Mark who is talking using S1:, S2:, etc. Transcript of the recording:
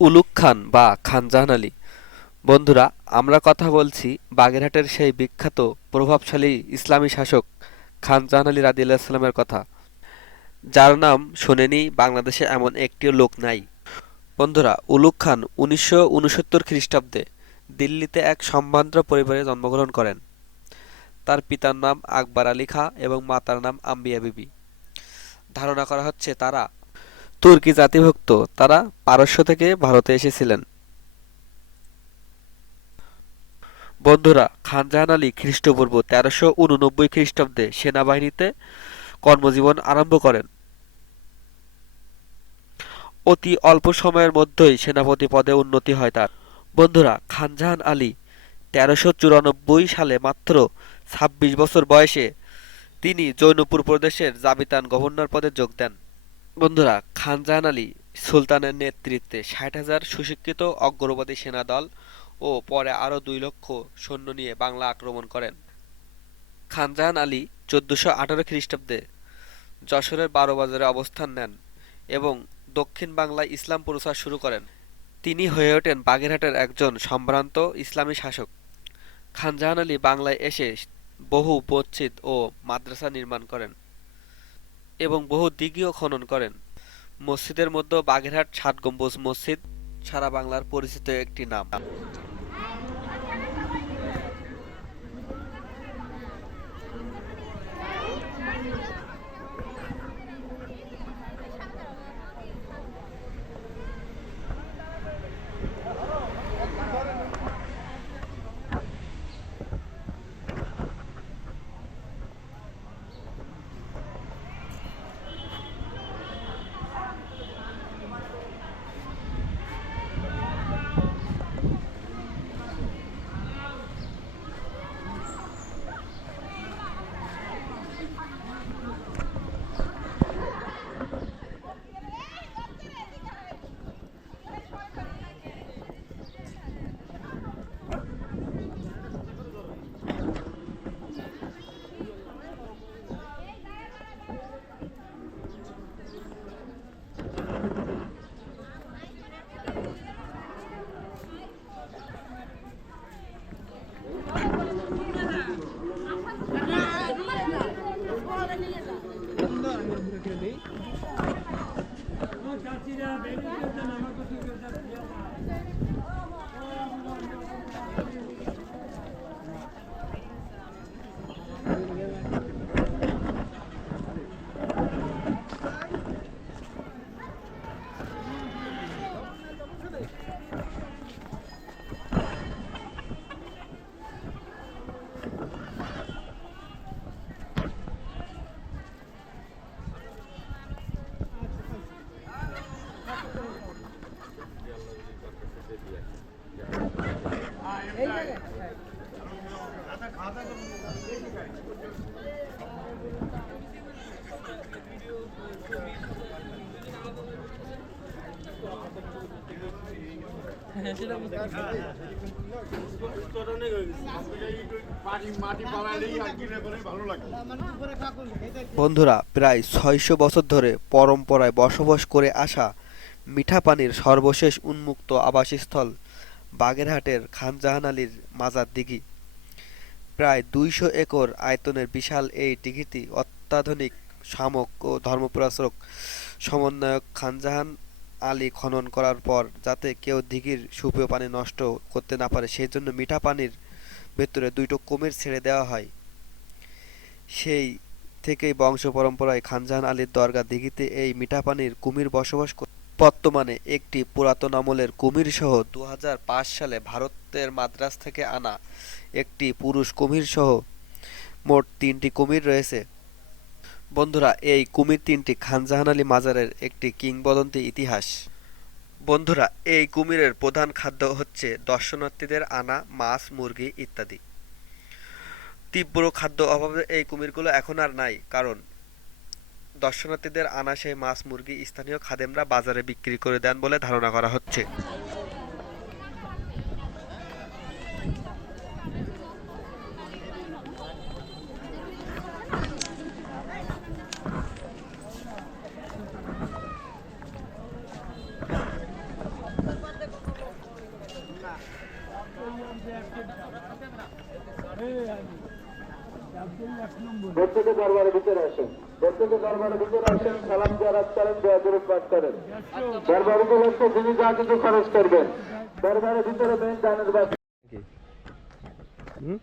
S1: উলুক খান বা খানজাহান আলী। বন্ধুরা, আমরা কথা বলছি বাগেরহাটের সেই বিখ্যাত, প্রভাবশালী ইসলামী শাসক খানজাহান আলী রাদিয়াল্লাহু কথা। যার নাম শোনেনি বাংলাদেশে এমন একটিও লোক নাই। বন্ধুরা, উলুক খান উনিশশো উনসত্তর খ্রিস্টাব্দে দিল্লিতে এক সম্ভ্রান্ত পরিবারে জন্মগ্রহণ করেন। তার পিতার নাম আকবর আলী খাঁ এবং মাতার নাম আম্বিয়া বিবি। ধারণা করা হচ্ছে তারা তুর্কি জাতিভুক্ত, তারা পারস্য থেকে ভারতে এসেছিলেন। বন্ধুরা খানজাহান আলী খ্রিস্টপূর্ব তেরোশো উননব্বই খ্রিস্টাব্দে সেনাবাহিনীতে কর্মজীবন আরম্ভ করেন। অতি অল্প সময়ের মধ্যেই সেনাপতি পদে উন্নতি হয় তার। বন্ধুরা খানজাহান আলী তেরোশো চুরানব্বই সালে মাত্র ছাব্বিশ বছর বয়সে তিনি জৈনপুর প্রদেশের জাবিতান গভর্নর পদে যোগ দেন। বন্ধুরা খানজাহান আলী সুলতানের নেতৃত্বে ষাট হাজার সুশিক্ষিত অগ্রবাদী সেনা দল ও পরে আরও দুই লক্ষ সৈন্য নিয়ে বাংলা আক্রমণ করেন। খানজাহান আলী চোদ্দশো আঠারো খ্রিস্টাব্দে যশোরের বারো বাজারে অবস্থান নেন এবং দক্ষিণ বাংলায় ইসলাম প্রচার শুরু করেন। তিনি হয়ে ওঠেন বাগেরহাটের একজন সম্ভ্রান্ত ইসলামী শাসক। খানজাহান আলী বাংলায় এসে বহু মসজিদ ও মাদ্রাসা নির্মাণ করেন। এবং বহু দিঘিও খনন করেন। মসজিদের মধ্যে বাগেরহাট ষাট গম্বুজ মসজিদ, সারা বাংলার পরিচিত একটি নাম। döküldü. বন্ধুরা প্রায় ছয়শো বছর ধরে পরম্পরায় বসবাস করে আসা মিঠা পানির সর্বশেষ উন্মুক্ত আবাসস্থল বাগেরহাটের খানজাহান আলীর মাজার দিঘি। প্রায় দুইশো একর আয়তনের বিশাল এই দিঘিটি অত্যাধুনিক শামক ও ধর্মপ্রচারক সমন্বয়ক খানজাহান আলী খনন করার পর যাতে কেউ দিঘির সুপেয় পানি নষ্ট করতে না পারে, সেই জন্য মিঠা পানির ভেতরে দুইটো কুমির ছেড়ে দেওয়া হয়। সেই থেকেই বংশ পরম্পরায় খানজাহান আলীর দরগা দিঘিতে এই মিঠা পানির কুমির বসবাস বর্তমানে একটি পুরাতন আমলের কুমির সহ দু সালে ভারতের মাদ্রাজ থেকে আনা একটি পুরুষ কুমির সহ মোট তিনটি কুমির রয়েছে। বন্ধুরা, এই কুমির তিনটি খানজাহান আলী মাজারের একটি কিংবদন্তি ইতিহাস। বন্ধুরা, এই কুমিরের প্রধান খাদ্য হচ্ছে দর্শনার্থীদের আনা মাছ, মুরগি ইত্যাদি। তীব্র খাদ্য অভাবে এই কুমিরগুলো এখন আর নাই, কারণ দর্শনার্থীদের আনা সেই মাছ মুরগি স্থানীয় খাদেমরা বাজারে বিক্রি করে দেন বলে ধারণা করা হচ্ছে।
S2: প্রত্যেকে দরবারের ভিতরে আসেন। প্রত্যেকে দরবারের ভিতরে আসেন, সালাম জারাত করেন, দোয়া করে পাঠ করেন। দরবার উপলক্ষে যিনি যা কিছু খরচ করবেন দরবারের ভিতরে বেন দানের
S1: হুম?